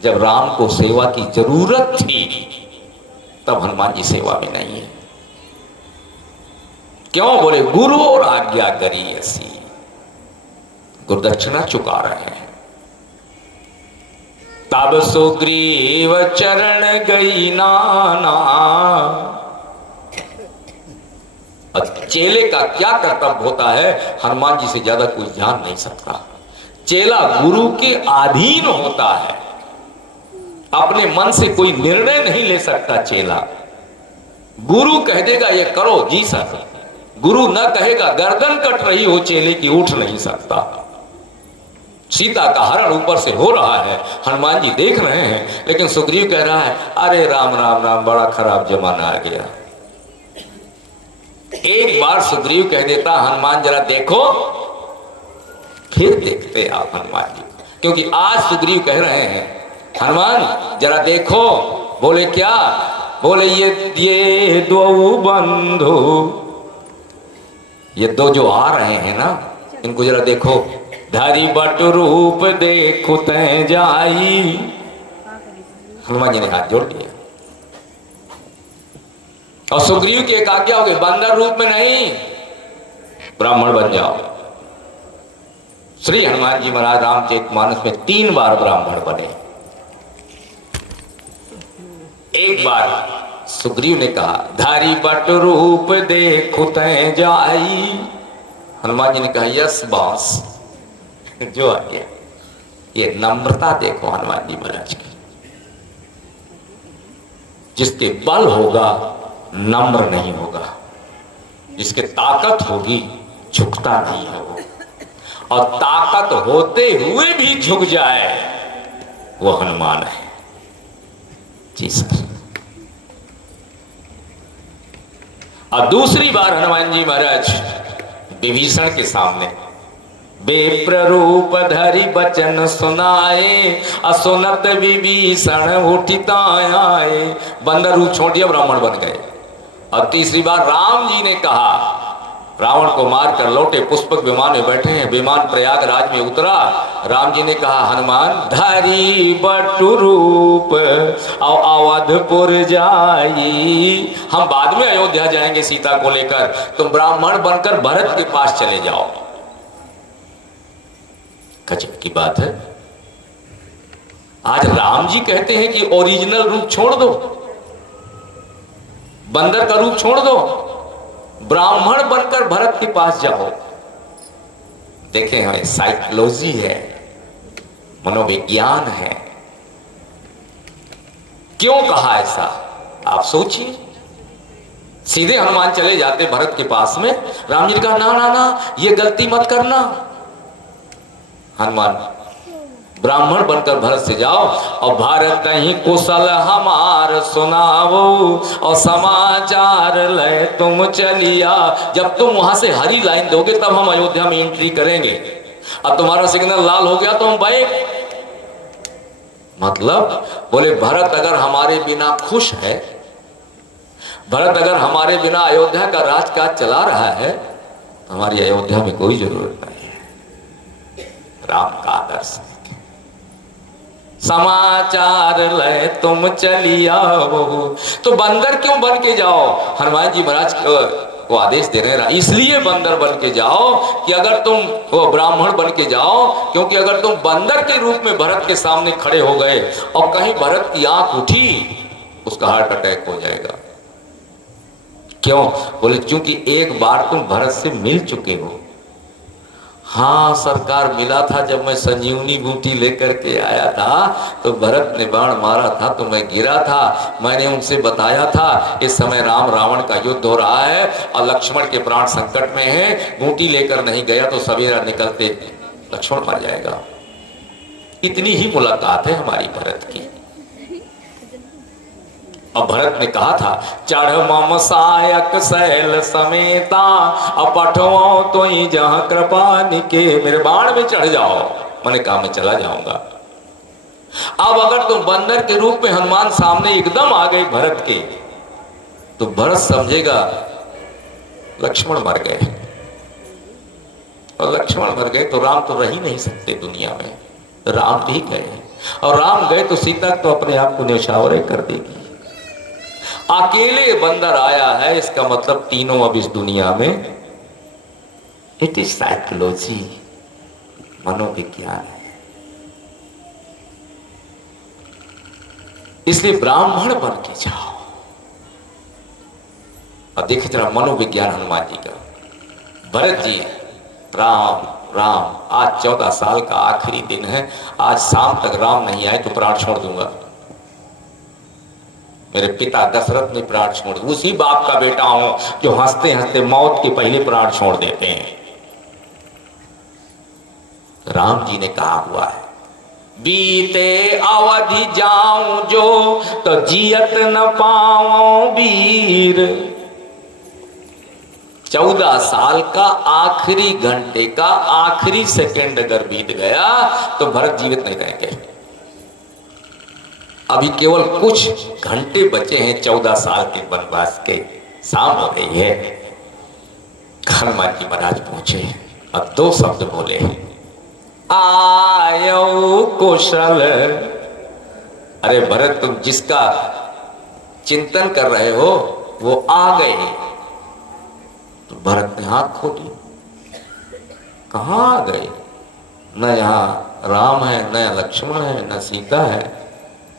जब राम को सेवा की जरूरत थी तब हनुमान जी सेवा में नहीं है। क्यों? बोले गुरु और आज्ञा करी ऐसी। गुरुदक्षिणा चुका रहे हैं। तब सुग्रीव चरण गई नाना। चेले का क्या कर्तव्य होता है हनुमान जी से ज्यादा कोई जान नहीं सकता। चेला गुरु के अधीन होता है, अपने मन से कोई निर्णय नहीं ले सकता। चेला गुरु कह देगा ये करो जी सर, गुरु न कहेगा गर्दन कट रही हो चेले की, उठ नहीं सकता। सीता का हरण ऊपर से हो रहा है, हनुमान जी देख रहे हैं, लेकिन सुग्रीव कह रहा है अरे राम राम राम, बड़ा खराब जमाना आ गया। एक बार सुग्रीव कह देता हनुमान जरा देखो, फिर देखते आप हनुमान जी, क्योंकि आज सुग्रीव कह रहे हैं हनुमान जरा देखो। बोले क्या? बोले ये दो बंधु, ये दो जो आ रहे हैं ना, इनको जरा देखो। धरी बट रूप देखो तै जाई। हनुमान जी ने हाथ जोड़ लिया। और सुग्रीव की एक आज्ञा हो गई, बंदर रूप में नहीं, ब्राह्मण बन जाओ। श्री हनुमान जी महाराज रामचरितमानस में 3 बार ब्राह्मण बने। एक बार सुग्रीव ने कहा, धारी बट रूप देखो तै जाई। हनुमान जी ने कहा, यस बॉस, जो आ गया। ये नम्रता देखो हनुमान जी महाराज की। जिसके बल होगा नम्र नहीं होगा, जिसके ताकत होगी झुकता नहीं है वो, और ताकत होते हुए भी झुक जाए वो हनुमान है। जी सर। और दूसरी बार हनुमान जी महाराज विभीषण के सामने बेप्र रूप धरि बचन सुनाए, असुनत विभीषण उठिता आए। बंदर रूप छोड़ दिया, ब्राह्मण बन गए। और तीसरी बार राम जी ने कहा, रावण को मारकर लौटे, पुष्पक विमान में बैठे हैं, विमान प्रयागराज में उतरा। राम जी ने कहा, हनुमान धारी बटु रूप अवधपुर जाई। हम बाद में अयोध्या जाएंगे सीता को लेकर, तुम ब्राह्मण बनकर भरत के पास चले जाओ। गजब की बात है। आज राम जी कहते हैं कि ओरिजिनल रूप छोड़ दो, बंदर का रूप छोड़ दो, ब्राह्मण बनकर भरत के पास जाओ। देखें, हमें साइकोलॉजी है, मनोविज्ञान है। क्यों कहा ऐसा, आप सोचिए। सीधे हनुमान चले जाते भरत के पास में, राम जी ने कहा, ना ना ना, ये गलती मत करना। हनुमान, ब्राह्मण बनकर भरत से जाओ और भारत ही कुशल हमार सुनावो, और समाचार ले तुम चलिया। जब तुम वहां से हरी लाइन दोगे तब हम अयोध्या में एंट्री करेंगे। अब तुम्हारा सिग्नल लाल हो गया तो हम बैक। मतलब बोले, भरत अगर हमारे बिना खुश है, भरत अगर हमारे बिना अयोध्या का राजकाज चला रहा है, हमारी अयोध्या में कोई जरूरत नहीं है। राम का आदर्श, समाचार ले तुम चलिया वो। तो बंदर क्यों बन के जाओ? हनुमान जी महाराज को आदेश दे रहे हैं, इसलिए बंदर बन के जाओ कि अगर तुम वो ब्राह्मण बन के जाओ, क्योंकि अगर तुम बंदर के रूप में भरत के सामने खड़े हो गए और कहीं भरत की आंख उठी, उसका हार्ट अटैक हो जाएगा। क्यों? बोले, क्योंकि एक बार तुम भरत से मिल चुके हो। हाँ सरकार, मिला था जब मैं संजीवनी बूटी लेकर के आया था, तो भरत ने बाण मारा था तो मैं गिरा था। मैंने उनसे बताया था इस समय राम रावण का युद्ध हो रहा है और लक्ष्मण के प्राण संकट में है, बूटी लेकर नहीं गया तो सवेरा निकलते लक्ष्मण मर जाएगा। इतनी ही मुलाकात है हमारी भरत की। और भरत ने कहा था, चढ़ मम सायक शैल समेता, अपठो तो ही जहां कृपा निके। मेरे बाण में चढ़ जाओ। मैंने कहा, मैं चला जाऊंगा। अब अगर तुम बंदर के रूप में हनुमान सामने एकदम आ गए भरत के, तो भरत समझेगा लक्ष्मण मर गए, और लक्ष्मण मर गए तो राम तो रह ही नहीं सकते दुनिया में। राम भी गए, और राम गए तो सीता तो अपने आप को न्यौछावर कर देगी। अकेले बंदर आया है, इसका मतलब तीनों अब इस दुनिया में। इट इज साइकोलॉजी, मनोविज्ञान है। इसलिए ब्राह्मण बन के जाओ। और देखिए जरा मनोविज्ञान हनुमान जी का। भरत जी, राम राम, आज 14 साल का आखिरी दिन है, आज शाम तक राम नहीं आए तो प्राण छोड़ दूंगा। मेरे पिता दशरथ ने प्राण छोड़, उसी बाप का बेटा हूं जो हंसते हंसते मौत के पहले प्राण छोड़ देते हैं। राम जी ने कहा हुआ है, बीते अवधि जाऊं जो तो जियत न पाऊं वीर। 14 साल का आखिरी घंटे का आखिरी सेकंड अगर बीत गया तो भरत जीवित नहीं रहेंगे। अभी केवल कुछ घंटे बचे हैं 14 साल के वनवास के, शाम हो गई है। हनुमान जी महाराज पहुंचे और 2 शब्द बोले, आयो कुशल। अरे भरत, तुम जिसका चिंतन कर रहे हो वो आ गए। तो भरत ने आंख खोली, कहाँ आ गए? न यहाँ राम है, न लक्ष्मण है, न सीता है।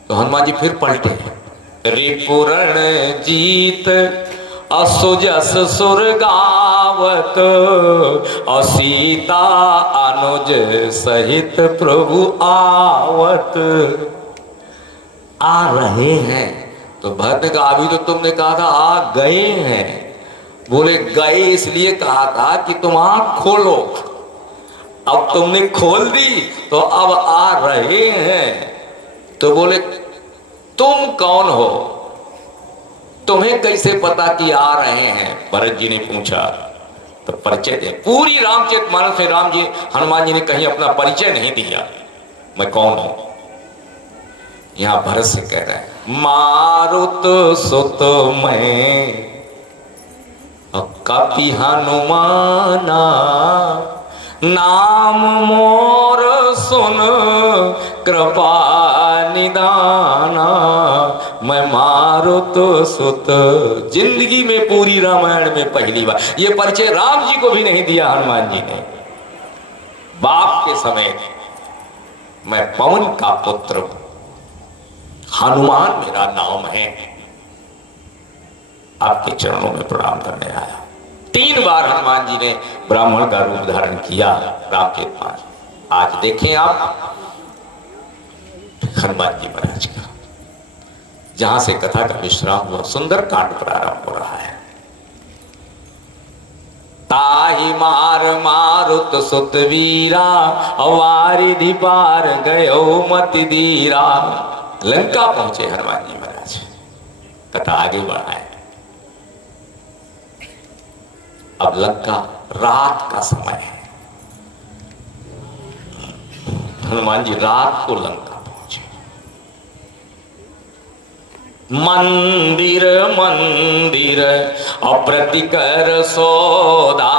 तो हनुमान जी फिर पलटे, रिपुरण जीत असुजस सुर गावत, असीता अनुज सहित प्रभु आवत। आ रहे हैं। तो भरत ने कहा अभी तो तुमने कहा था आ गए हैं। बोले गए इसलिए कहा था कि तुम आंख खोलो, अब तुमने खोल दी तो अब आ रहे हैं। तो बोले तुम कौन हो, तुम्हें कैसे पता कि आ रहे हैं? भरत जी ने पूछा। तो परिचय दे। पूरी रामचरितमानस में राम जी हनुमान जी ने कहीं अपना परिचय नहीं दिया, मैं कौन हूं। यहां भरत से कह रहे हैं मारुत सुत मैं कपि हनुमाना, नाम मोर सुन कृपा निदाना। मैं मारुत सुत। जिंदगी में पूरी रामायण में पहली बार ये परिचय राम जी को भी नहीं दिया हनुमान जी ने। बाप के समेत मैं पवन का पुत्र हूं, हनुमान मेरा नाम है, आपके चरणों में प्रणाम करने आया। 3 बार हनुमान जी ने ब्राह्मण का रूप धारण किया रामचरितमानस। आज देखें आप हनुमान जी महाराज का, जहां से कथा का विश्राम हुआ, सुंदर कांड प्रारंभ हो रहा है। ताहि मार मारुत सुत वीरा, वारिधि पार गयो मति धीरा। लंका पहुंचे हनुमान जी महाराज, कथा आगे बढ़ाए। अब लंका रात का समय है। हनुमान जी रात को लंका पहुंचे। मंदिर मंदिर अप्रतिकर सौदा,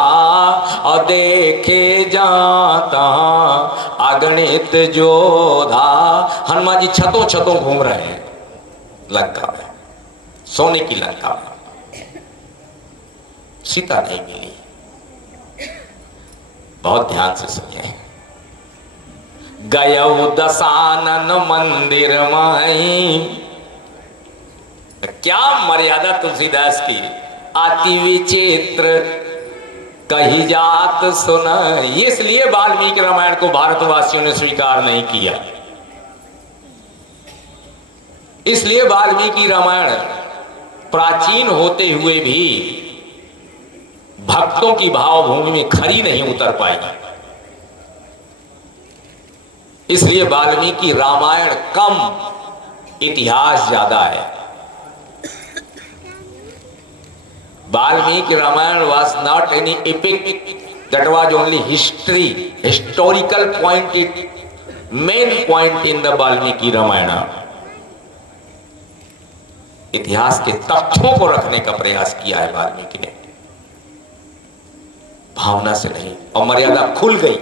देखे जाता अगणित जोधा। हनुमान जी छतों छतों घूम रहे हैं लंका में, सोने की लंका में। सीता नहीं मिली। बहुत ध्यान से सुनिए। गयो दशानन मंदिर माई, क्या मर्यादा तुलसीदास की। अति विचित्र कही जात सुना। इसलिए वाल्मीकि रामायण को भारतवासियों ने स्वीकार नहीं किया। इसलिए वाल्मीकि रामायण प्राचीन होते हुए भी भक्तों की भावभूमि में खरी नहीं उतर पाई। इसलिए वाल्मीकि रामायण कम, इतिहास ज्यादा है। Valmiki Ramayana was not any epic, that was only history, historical point, main point in the Valmiki Ramayana. इतिहास के तथ्यों को रखने का प्रयास किया है वाल्मीकि ने, भावना से नहीं। और मर्यादा खुल गई।